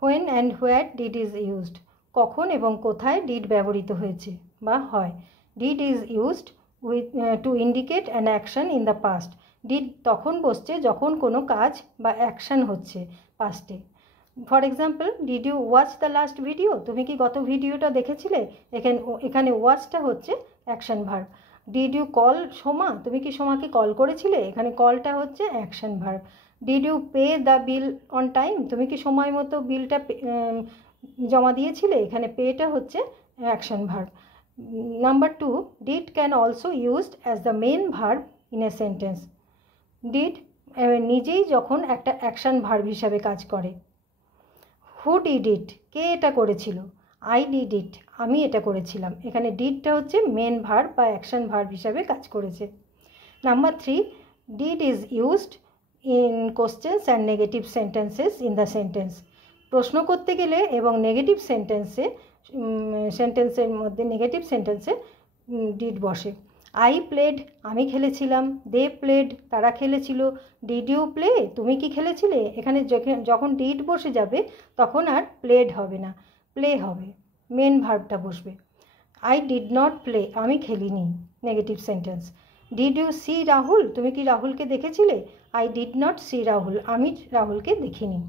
When and where did is used, কখন এবং কোথায় ডিড ব্যবহৃত হয়েছে বা হয়। Did is used with to indicate an action in the past, did তখন বসছে যখন কোনো কাজ বা অ্যাকশান হচ্ছে পাস্টে। For example, did you watch the last video, তুমি কি গত ভিডিওটা দেখেছিলে, এখানে ওয়াচটা হচ্ছে action verb. Did you call Soma, তুমি কি সোমাকে কল করেছিলে, এখানে কলটা হচ্ছে action verb. Did you pay the bill on time, তুমি কি সময় মতো বিলটা জমা দিয়েছিলে, এখানে পেটা হচ্ছে action verb. Number 2, did can also used as the main verb in a sentence. Did নিজেই যখন একটা অ্যাকশন ভার্ব হিসাবে কাজ করে। হু ডিড ইট, কে এটা করেছিল, আই ডিড ইট, আমি এটা করেছিলাম, এখানে ডিডটা হচ্ছে মেন ভার্ব বা অ্যাকশন ভার্ব হিসাবে কাজ করেছে। Number 3, did is used in questions and negative sentences in the sentence. প্রশ্ন করতে গেলে এবং নেগেটিভ সেন্টেন্সের মধ্যে নেগেটিভ সেন্টেন্সে ডিড বসে। আই প্লেড, আমি খেলেছিলাম, দে প্লেড, তারা খেলেছিল, ডিড ইউ প্লে, তুমি কি খেলেছিলে, এখানে যখন ডিড বসে যাবে তখন আর প্লেড হবে না, প্লে হবে, মেন ভার্বটা বসবে। আই ডিড নট প্লে, আমি খেলিনি, negative sentence. Did you see Rahul, তুমি কি রাহুলকে দেখেছিলে, I did not see Rahul, আমি রাহুলকে দেখিনি।